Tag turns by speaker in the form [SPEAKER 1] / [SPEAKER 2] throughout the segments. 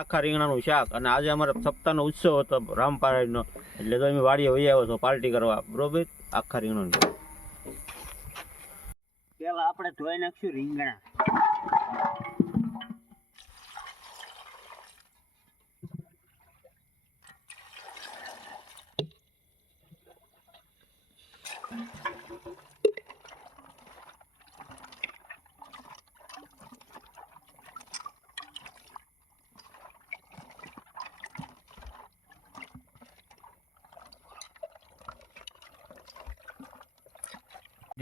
[SPEAKER 1] આખા રીંગણાનું શાક. અને આજે અમારે સપ્તાહનો ઉત્સવ હતો રામપારાયણનો. એટલે તો અમે વાડીએ વહી આવ્યો છો પાર્ટી કરવા. બરોબર? આખા રીંગણાનું પેલા આપણે ધોઈ નાખશું રીંગણા.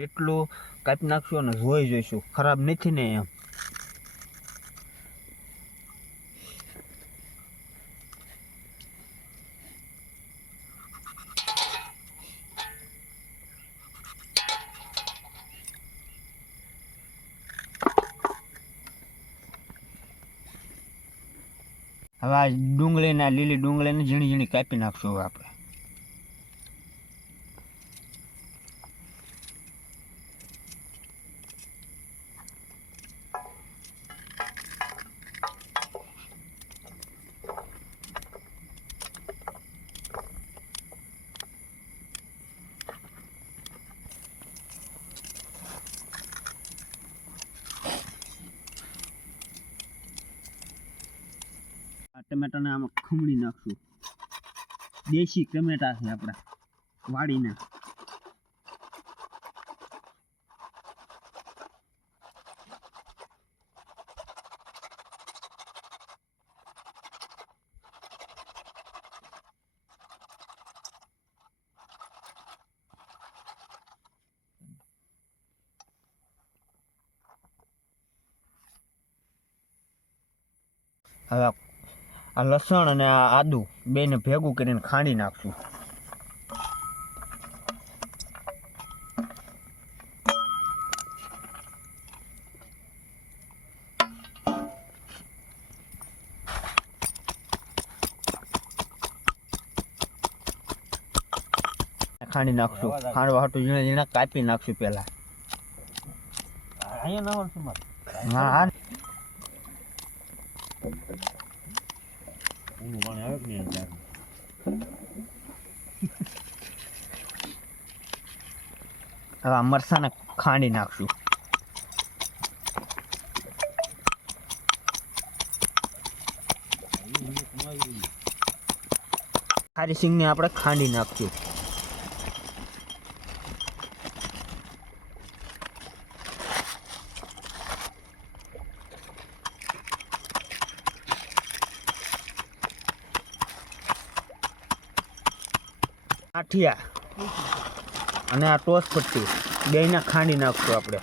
[SPEAKER 1] જેટલું કાપી નાખશું અને જોઈ જોઈશું. ખરાબ નથી ને એમ. હવે આ ડુંગળીના લીલી ડુંગળીને ઝીણી ઝીણી કાપી નાખશું આપણે આ ટમેટાને આમાં ખમણી નાખશું. દેશી ટમેટા છે આપણા વાડીના. હવે આ લસણ અને આ આદું બેને ભેગું કરીને ખાંડી નાખશું. ખાંડી નાખશું. ખાંડવા હાટું ઝીણા ઝીણા કાપી નાખશું પહેલા. હા હા. હવે આ મરસાને ખાંડી નાખશું ખારી સિંગને આપણે ખાંડી નાખશું આઠિયા અને આ ટોસ પટ્ટી. બેયને ખાંડી નાખશું આપણે.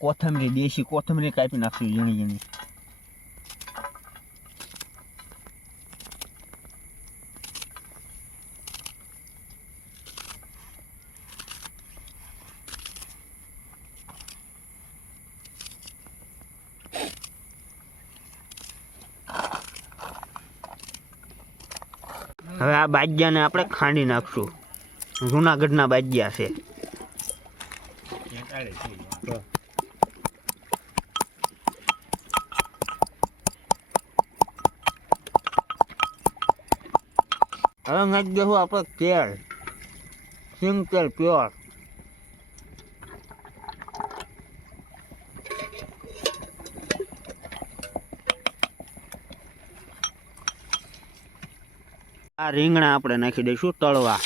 [SPEAKER 1] કોથમરી, દેશી કોથમરી કાપી નાખશું ઝીણી ઝીણી. આ બાજ્યાને આપણે ખાંડી નાખશું. જૂનાગઢના બાજ્યા છે. હવે નાખી દેશું આપણે તેલ સિંગ તેલ, પ્યોર. આ રીંગણા આપણે નાખી દઈશું તળવા.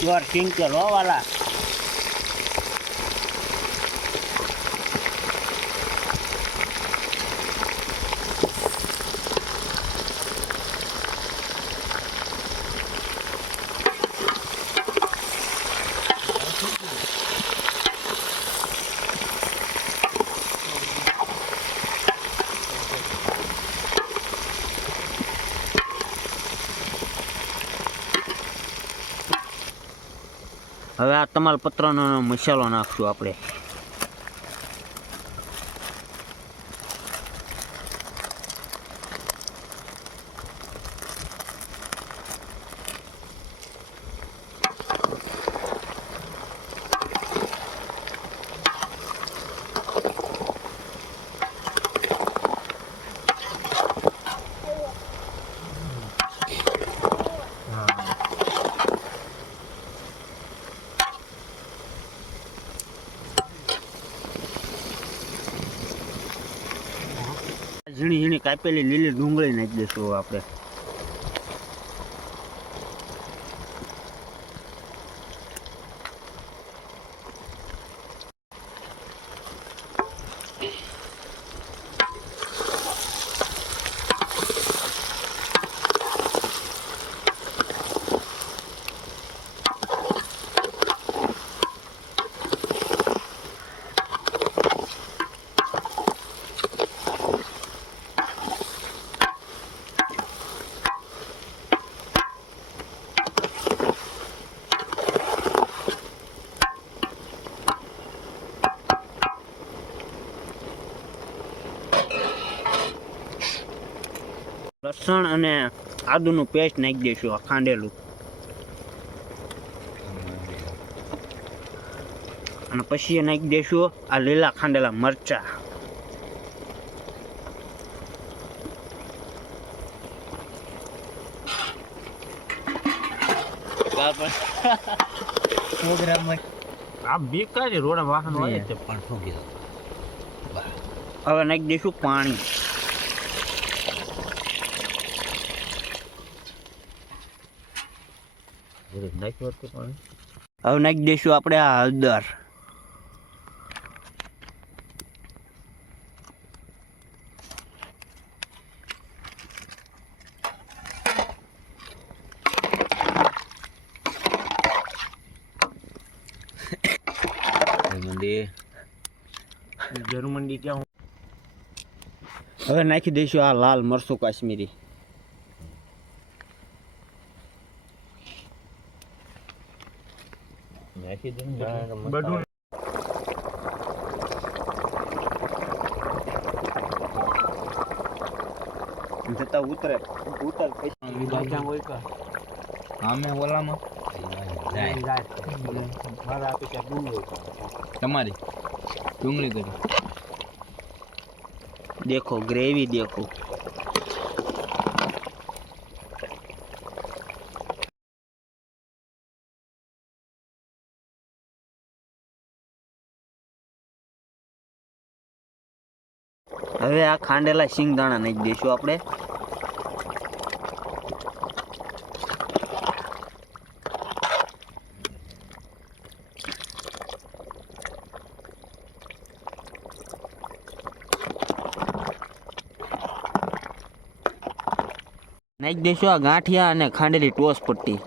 [SPEAKER 1] પ્યોર સિંગ તેલ હો હવે આ તમાલપત્રનો મસાલો નાખશું આપણે ઝીણી ઝીણી કાપેલી લીલી ડુંગળી નાખી દઈશું આપણે. લસણ અને આદુનું પેસ્ટ નાખી દઈશું આ ખાંડેલું. અને પછી એ નાખી દઈશું આ લીલા ખાંડેલા મરચા. આ બેકારી રોડ વાહન હોય છે
[SPEAKER 2] પણ. શું
[SPEAKER 1] હવે નાખી દઈશું પાણી.
[SPEAKER 2] નાખ્યું હતું પણ.
[SPEAKER 1] હવે નાખી દઈશું આપણે આ હળદર. જર્મંડી ક્યાં હવે નાખી દઈશું આ લાલ મરસું કાશ્મીરી. જતા ઉતરે. ઉતર
[SPEAKER 2] આમે ઓલામાં. તમારી. ડુંગળી કરી.
[SPEAKER 1] દેખો ગ્રેવી દેખો. હવે આ ખાંડેલા સિંગદાણા નાખી દઈશું આપણે. નાખી દઈશું આ ગાંઠિયા અને ખાંડેલી ટોસ પટ્ટી.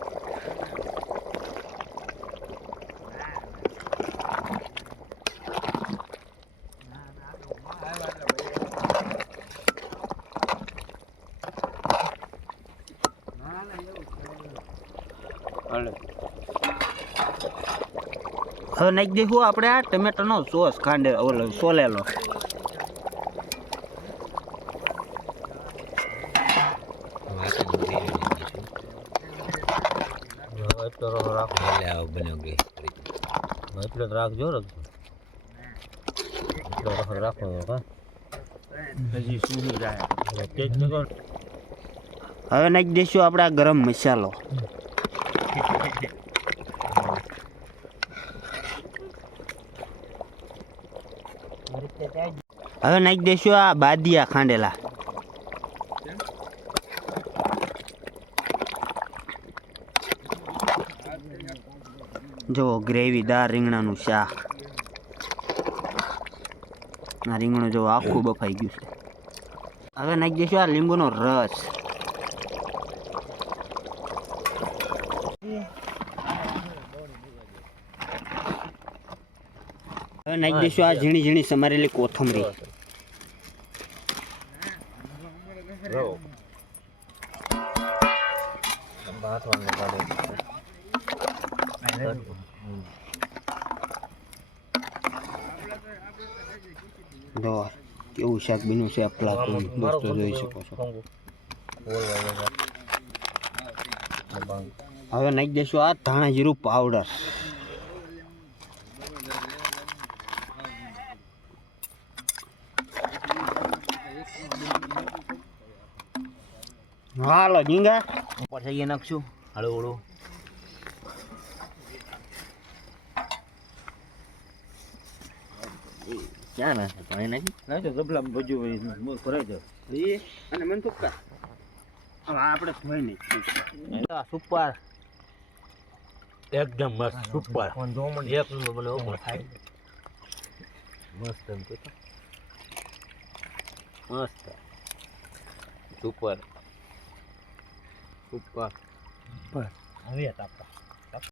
[SPEAKER 1] હવે નાખી દઈશું આપણે આ ટમેટાનો સોસ ખાંડે ઓલો સોલેલો.
[SPEAKER 2] રાખજો રાખજો રાખો
[SPEAKER 1] હજી સુધી હવે નાખી દઈશું આપણે આ ગરમ મસાલો. હવે નાખી દઈશું આ બાદિયા ખાંડેલા. જો ગ્રેવીદાર રીંગણાનું શાક. આ રીંગણું જો આખું બફાઈ ગયું છે. હવે નાખી દઈશું આ લીંબુનો રસ. નાખી દઈશું આ ઝીણી ઝીણી સમારેલી કોથમરી.
[SPEAKER 2] કાઢે
[SPEAKER 1] કેવું શાક બીનું છે આપલા દોસ્તો જોઈ શકો છો. હવે નાખી દઈશું આ ધાણા જીરું પાવડર હાલો ઝીંગા
[SPEAKER 2] પછી થઈ નાખશું. હળવું હળવું ક્યાં નાખે? પાણી નાખી?
[SPEAKER 3] ના તો ગબલા ભજુ ભરાઈ જાવ
[SPEAKER 1] એ અને મન તો હવે આપણે ધોઈ નહીં.
[SPEAKER 2] સુપર. એકદમ મસ્ત સુપર. એક નંબર બને ઉપર થાય. મસ્ત એમ તો. મસ્ત. સુપર. સુપર હવે તાપતા